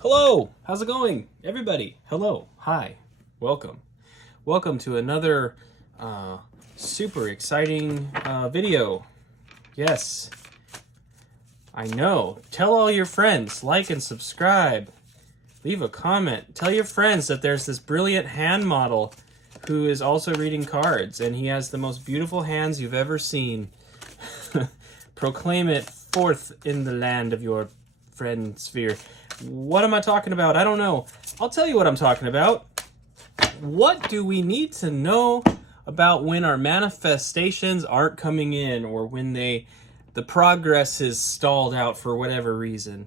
Hello, how's it going? Everybody, hello, hi, welcome. Welcome to another super exciting video. Yes, I know. Tell all your friends, like and subscribe. Leave a comment. Tell your friends that there's this brilliant hand model who is also reading cards, and he has the most beautiful hands you've ever seen. Proclaim it forth in the land of your friend sphere. What am I talking about? I don't know. I'll tell you what I'm talking about. What do we need to know about when our manifestations aren't coming in, or when the progress is stalled out for whatever reason?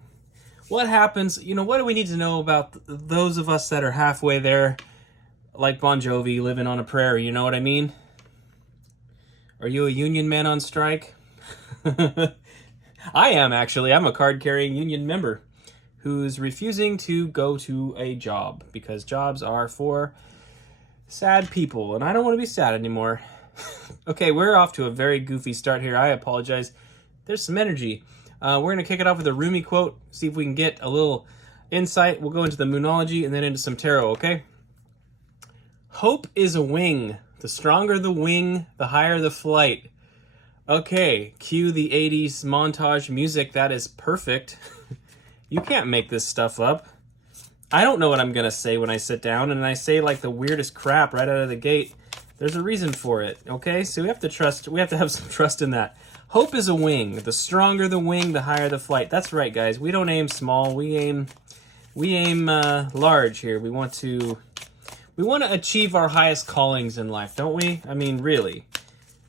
What happens? What do we need to know about those of us that are halfway there, like Bon Jovi, living on a prairie? You know what I mean? Are you a union man on strike? I am, actually. I'm a card-carrying union member who's refusing to go to a job because jobs are for sad people, and I don't want to be sad anymore. Okay, we're off to a very goofy start here. I apologize. There's some energy. We're going to kick it off with a Rumi quote, see if we can get a little insight. We'll go into the Moonology and then into some tarot, okay? Hope is a wing. The stronger the wing, the higher the flight. Okay, cue the 80s montage music. That is perfect. You can't make this stuff up. I don't know what I'm going to say when I sit down, and I say like the weirdest crap right out of the gate. There's a reason for it, okay? So we have to have some trust in that. Hope is a wing. The stronger the wing, the higher the flight. That's right, guys. We don't aim small. We aim large here. We want to achieve our highest callings in life, don't we? I mean, really.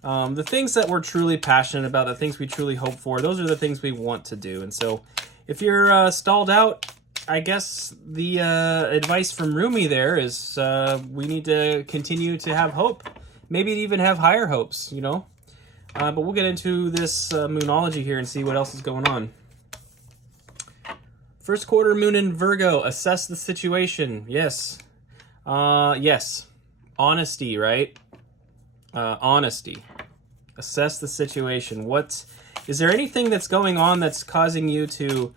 The things that we're truly passionate about, the things we truly hope for, those are the things we want to do. And so if you're stalled out, I guess the advice from Rumi there is we need to continue to have hope. Maybe even have higher hopes, But we'll get into this Moonology here and see what else is going on. First quarter moon in Virgo. Assess the situation. Yes. Yes. Honesty, right? Honesty. Assess the situation. Is there anything that's going on that's causing you to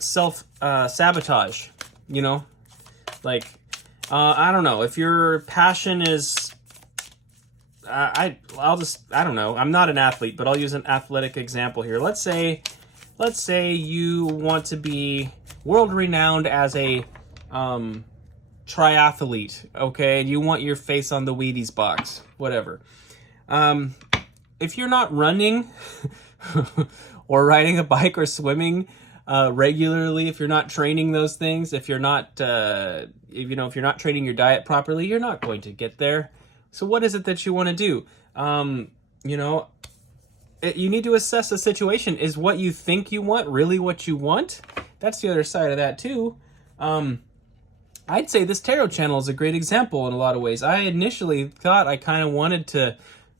self-sabotage? I don't know. If your passion is... I don't know. I'm not an athlete, but I'll use an athletic example here. Let's say you want to be world-renowned as a triathlete, okay? And you want your face on the Wheaties box, whatever. If you're not running or riding a bike or swimming regularly, if you're not training those things, if you're not if you're not training your diet properly, you're not going to get there. So what is it that you want to do? You need to assess the situation. Is what you think you want really what you want? That's the other side of that too. I'd say this tarot channel is a great example in a lot of ways. I initially thought I kind of wanted to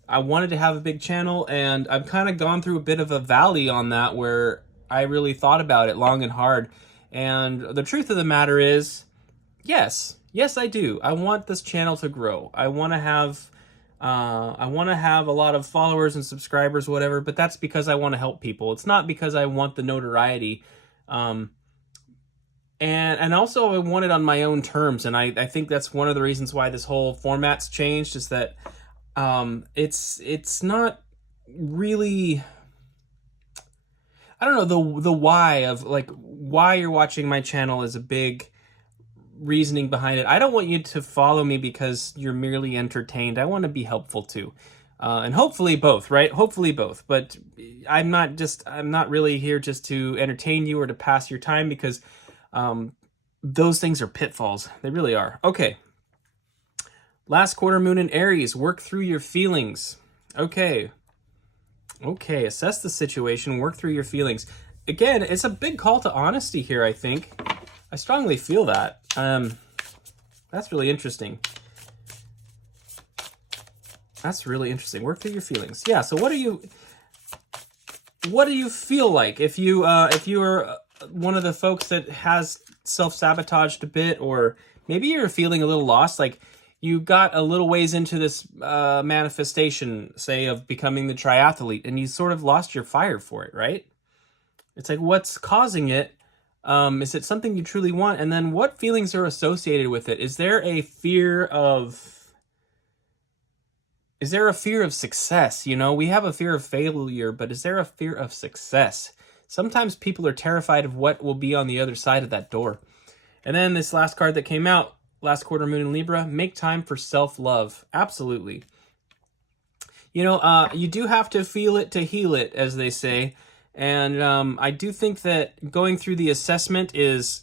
have a big channel, and I've kind of gone through a bit of a valley on that where I really thought about it long and hard. And the truth of the matter is, yes, I do. I want this channel to grow. I want to have a lot of followers and subscribers, whatever, but that's because I want to help people. It's not because I want the notoriety. And also I want it on my own terms. And I think that's one of the reasons why this whole format's changed, is that it's not really, I don't know, the why of like why you're watching my channel is a big reasoning behind it. I don't want you to follow me because you're merely entertained. I want to be helpful too. And hopefully both, right? Hopefully both. But I'm not really here just to entertain you or to pass your time, because those things are pitfalls. They really are. Okay. Last quarter moon in Aries. Work through your feelings. Okay. Assess the situation. Work through your feelings. Again, it's a big call to honesty here, I think. I strongly feel that. That's really interesting. Work through your feelings. Yeah, so what do you feel like if you are one of the folks that has self-sabotaged a bit, or maybe you're feeling a little lost, like you got a little ways into this manifestation, say, of becoming the triathlete, and you sort of lost your fire for it, right? It's like, what's causing it? Is it something you truly want? And then what feelings are associated with it? Is there a fear of success? You know, we have a fear of failure, but is there a fear of success? Sometimes people are terrified of what will be on the other side of that door. And then this last card that came out, last quarter moon in Libra, make time for self-love. Absolutely. You know, you do have to feel it to heal it, as they say. And I do think that going through the assessment is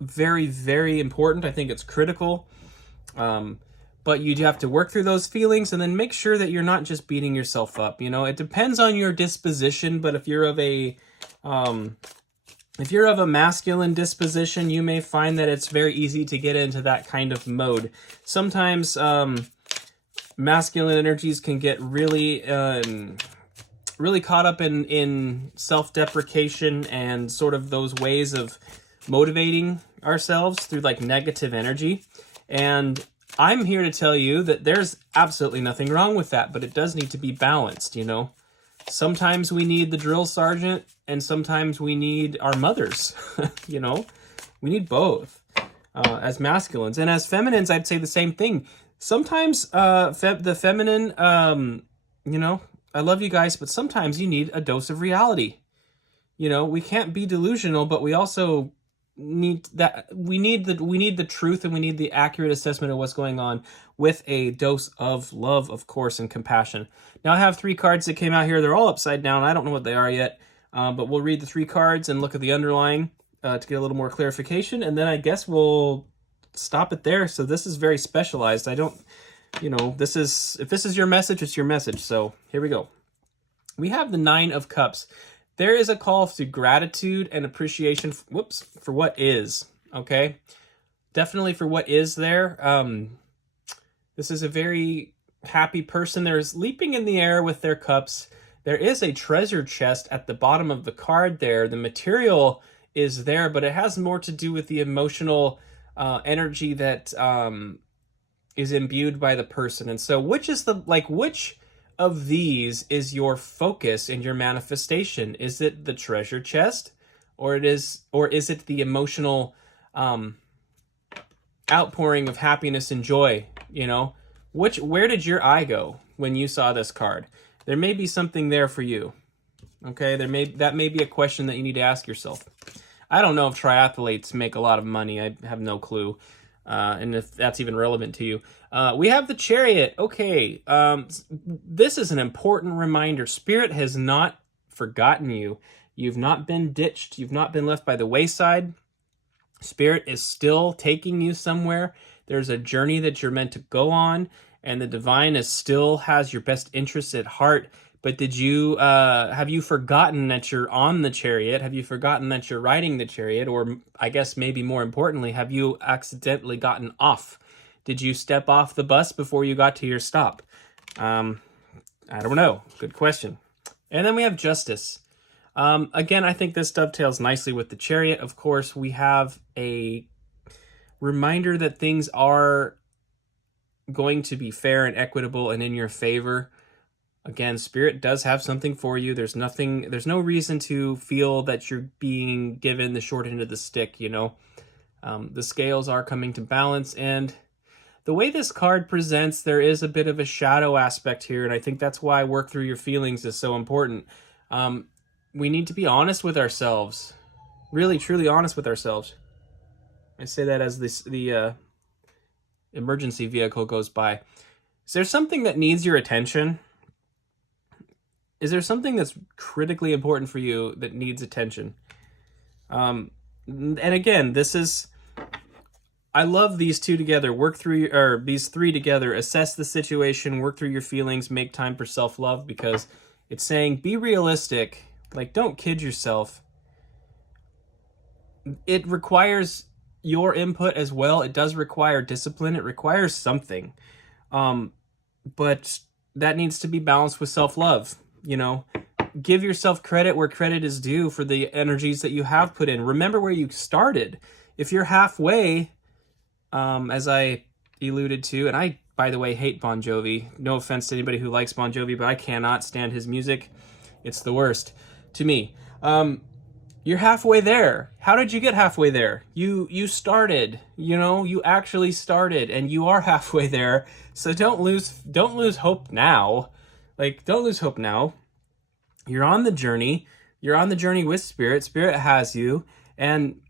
very, very important. I think it's critical. But you do have to work through those feelings and then make sure that you're not just beating yourself up. You know, it depends on your disposition, but if you're of a masculine disposition, you may find that it's very easy to get into that kind of mode. Sometimes masculine energies can get really really caught up in self-deprecation and sort of those ways of motivating ourselves through like negative energy. And I'm here to tell you that there's absolutely nothing wrong with that, but it does need to be balanced, you know. Sometimes we need the drill sergeant and sometimes we need our mothers, you know. We need both as masculines. And as feminines, I'd say the same thing. Sometimes the feminine, you know, I love you guys, but sometimes you need a dose of reality. You know, we can't be delusional, but we also need that. We need the truth, and we need the accurate assessment of what's going on with a dose of love, of course, and compassion. Now I have 3 cards that came out here. They're all upside down. I don't know what they are yet, but we'll read the 3 cards and look at the underlying to get a little more clarification, and then I guess we'll stop it there. So this is very specialized. I don't, you know, if this is your message, it's your message. So here we go. We have the 9 of Cups. There is a call to gratitude and appreciation, for what is, okay? Definitely for what is there. This is a very happy person. There's leaping in the air with their cups. There is a treasure chest at the bottom of the card there. The material is there, but it has more to do with the emotional energy that is imbued by the person. And so which of these is your focus in your manifestation? Is it the treasure chest, or is it the emotional outpouring of happiness and joy? You know, where did your eye go when you saw this card? There may be something there for you. Okay, that may be a question that you need to ask yourself. I don't know if triathletes make a lot of money. I have no clue. And if that's even relevant to you. We have the Chariot. Okay, this is an important reminder. Spirit has not forgotten you. You've not been ditched. You've not been left by the wayside. Spirit is still taking you somewhere. There's a journey that you're meant to go on, and the divine still has your best interests at heart. But have you forgotten that you're on the chariot? Have you forgotten that you're riding the chariot? Or I guess maybe more importantly, have you accidentally gotten off? Did you step off the bus before you got to your stop? I don't know. Good question. And then we have Justice. Again, I think this dovetails nicely with the chariot. Of course, we have a reminder that things are going to be fair and equitable and in your favor. Again, Spirit does have something for you. There's no reason to feel that you're being given the short end of the stick, you know. The scales are coming to balance, and the way this card presents, there is a bit of a shadow aspect here, and I think that's why work through your feelings is so important. We need to be honest with ourselves. Really, truly honest with ourselves. I say that as the emergency vehicle goes by. Is there something that needs your attention? Is there something that's critically important for you that needs attention? And again, I love these 2 together. These 3 together. Assess the situation, work through your feelings, make time for self-love, because it's saying be realistic. Like, don't kid yourself. It requires your input as well. It does require discipline. It requires something. But that needs to be balanced with self-love. You know, give yourself credit where credit is due for the energies that you have put in. Remember where you started. If you're halfway, as I alluded to, and I, by the way, hate Bon Jovi. No offense to anybody who likes Bon Jovi, but I cannot stand his music. It's the worst to me. You're halfway there. How did you get halfway there? You started, you know, you actually started, and you are halfway there. So don't lose hope now. Like, don't lose hope now. You're on the journey. You're on the journey with Spirit. Spirit has you, and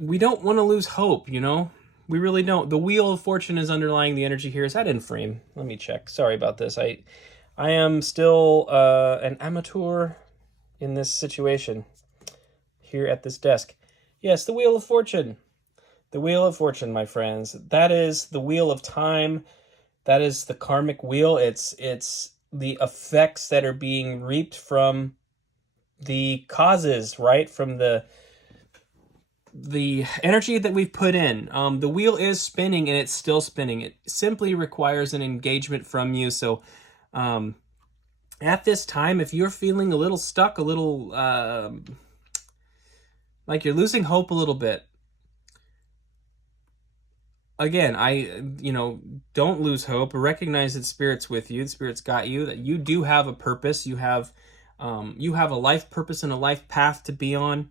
we don't want to lose hope, you know? We really don't. The Wheel of Fortune is underlying the energy here. Is that in frame? Let me check. Sorry about this. I am still an amateur in this situation here at this desk. Yes, the Wheel of Fortune. The Wheel of Fortune, my friends. That is the wheel of time. That is the karmic wheel. It's the effects that are being reaped from the causes, right? From the energy that we've put in. The wheel is spinning, and it's still spinning. It simply requires an engagement from you. So at this time, if you're feeling a little stuck, a little like you're losing hope a little bit, again, don't lose hope. Recognize that Spirit's with you. The Spirit's got you. That you do have a purpose. You have a life purpose and a life path to be on.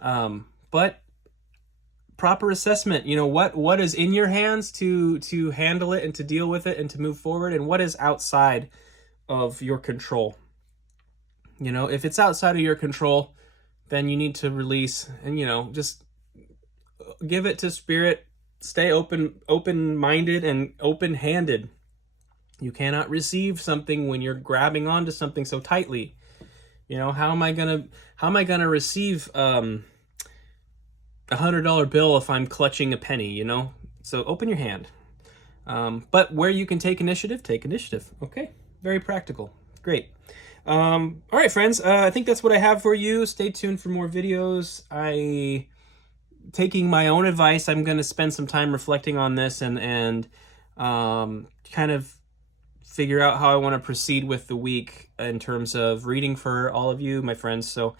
But proper assessment. You know, what is in your hands to handle it and to deal with it and to move forward, and what is outside of your control. You know, if it's outside of your control, then you need to release and, you know, just give it to Spirit. Stay open-minded and open-handed. You cannot receive something when you're grabbing onto something so tightly. You know, how am I gonna receive $100 bill if I'm clutching a penny? You know, so open your hand. But where you can take initiative, take initiative. Okay, very practical. Great. All right, friends. I think that's what I have for you. Stay tuned for more videos. Taking my own advice, I'm going to spend some time reflecting on this and kind of figure out how I want to proceed with the week in terms of reading for all of you, my friends. So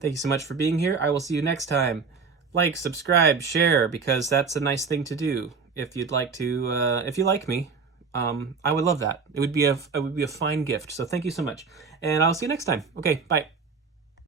thank you so much for being here. I will see you next time. Like, subscribe, share, because that's a nice thing to do. If you'd like to, if you like me, I would love that. It would be a fine gift. So thank you so much, and I'll see you next time. Okay, bye.